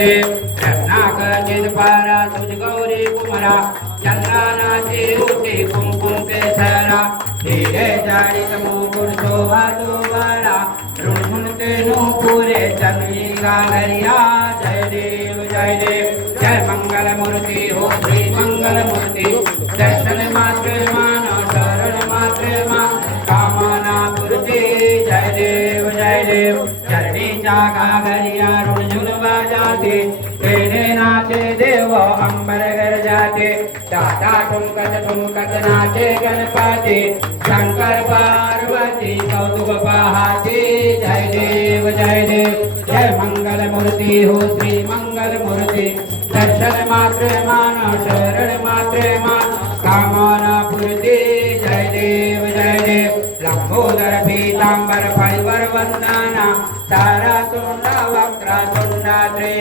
रत्नाकर पारा तुझ गौरी कुमरा चंद्रानाची उठी कुंकुम केसरा हिरे जाळीत मुकुट शोभा तो बरा रुणझुणते नूपुरे चंद्री गागरिया जय देव जय मंगल मूर्ति हो श्री मंगल मूर्ति दर्शन मात्र मान शरण मात्र मान कामना पूर्ति जय देव चरणीच्या गागरिया रुणझुण वाजाते तेने नाचे देव अंबर गरजाते टाटा ठुमकत नाचे गणपती शंकर पार्वती कौतुक पाहाते जय देव जय मंगल मूर्ति हो श्री मंगल मूर्ति दर्शन मात्र मान शरण मात्र मान कामना पूर्ति जय देव लंबोदर पीतांबर फळीवर वंदना तारा तोंडा वक्रा तोंडा